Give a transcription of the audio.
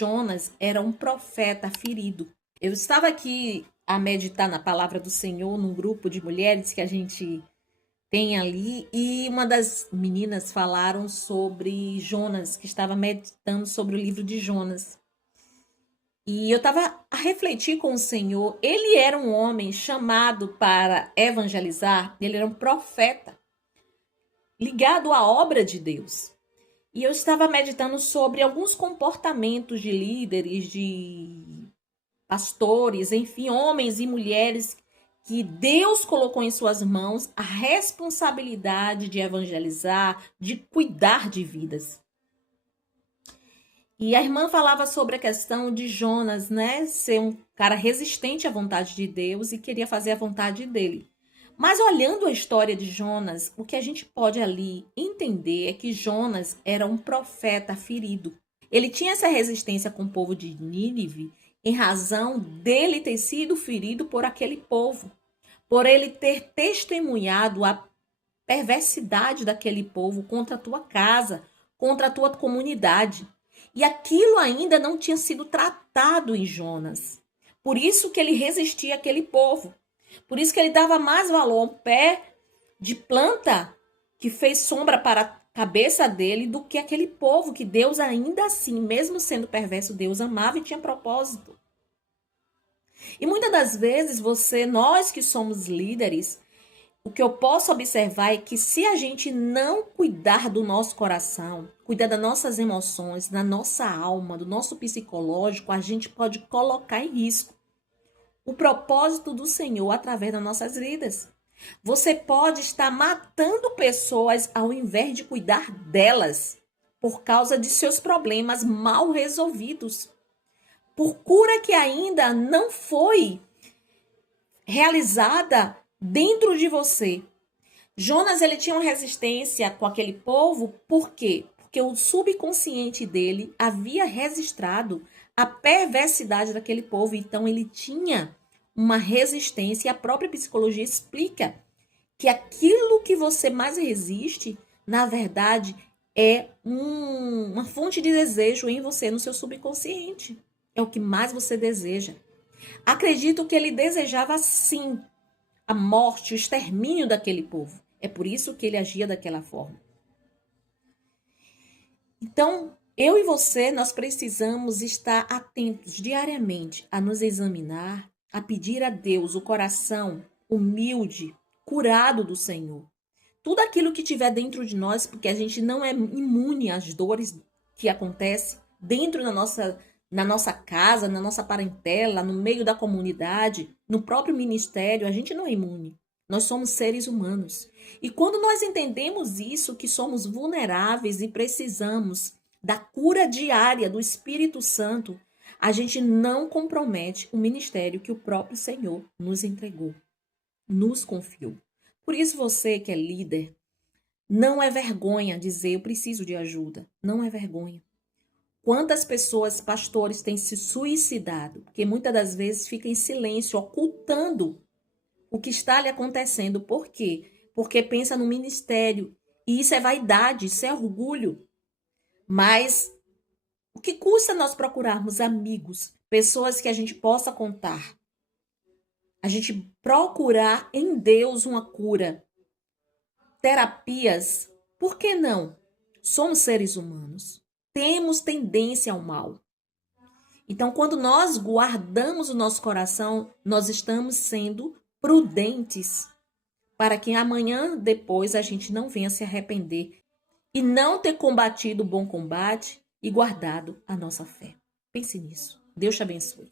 Jonas era um profeta ferido. Eu estava aqui a meditar na palavra do Senhor num grupo de mulheres que a gente tem ali, e uma das meninas falaram sobre Jonas, que estava meditando sobre o livro de Jonas. E eu estava a refletir com o Senhor. Ele era um homem chamado para evangelizar, ele era um profeta ligado à obra de Deus. E eu estava meditando sobre alguns comportamentos de líderes, de pastores, enfim, homens e mulheres que Deus colocou em suas mãos a responsabilidade de evangelizar, de cuidar de vidas. E a irmã falava sobre a questão de Jonas, né? Ser um cara resistente à vontade de Deus e queria fazer a vontade dele. Mas olhando a história de Jonas, o que a gente pode ali entender é que Jonas era um profeta ferido. Ele tinha essa resistência com o povo de Nínive em razão dele ter sido ferido por aquele povo, por ele ter testemunhado a perversidade daquele povo contra a tua casa, contra a tua comunidade. E aquilo ainda não tinha sido tratado em Jonas. Por isso que ele resistia àquele povo. Por isso que ele dava mais valor ao pé de planta que fez sombra para a cabeça dele do que aquele povo que Deus ainda assim, mesmo sendo perverso, Deus amava e tinha propósito. E muitas das vezes nós que somos líderes, o que eu posso observar é que se a gente não cuidar do nosso coração, cuidar das nossas emoções, da nossa alma, do nosso psicológico, a gente pode colocar em risco o propósito do Senhor através das nossas vidas. Você pode estar matando pessoas ao invés de cuidar delas por causa de seus problemas mal resolvidos, por cura que ainda não foi realizada dentro de você. Jonas, ele tinha uma resistência com aquele povo, por quê? Porque o subconsciente dele havia registrado a perversidade daquele povo, então ele tinha uma resistência, e a própria psicologia explica que aquilo que você mais resiste, na verdade, é uma fonte de desejo em você, no seu subconsciente. É o que mais você deseja. Acredito que ele desejava sim a morte, o extermínio daquele povo. É por isso que ele agia daquela forma. Então, eu e você, nós precisamos estar atentos diariamente a nos examinar, a pedir a Deus o coração humilde, curado do Senhor. Tudo aquilo que tiver dentro de nós, porque a gente não é imune às dores que acontecem dentro na nossa casa, na nossa parentela, no meio da comunidade, no próprio ministério, a gente não é imune. Nós somos seres humanos. E quando nós entendemos isso, que somos vulneráveis e precisamos da cura diária do Espírito Santo, a gente não compromete o ministério que o próprio Senhor nos entregou, nos confiou. Por isso você que é líder, não é vergonha dizer eu preciso de ajuda. Não é vergonha. Quantas pessoas, pastores, têm se suicidado? Porque muitas das vezes fica em silêncio, ocultando o que está lhe acontecendo. Por quê? Porque pensa no ministério. E isso é vaidade, isso é orgulho. Mas o que custa nós procurarmos amigos, pessoas que a gente possa contar? A gente procurar em Deus uma cura. Terapias, por que não? Somos seres humanos. Temos tendência ao mal. Então, quando nós guardamos o nosso coração, nós estamos sendo prudentes para que amanhã, depois, a gente não venha se arrepender e não ter combatido o bom combate e guardado a nossa fé. Pense nisso. Deus te abençoe.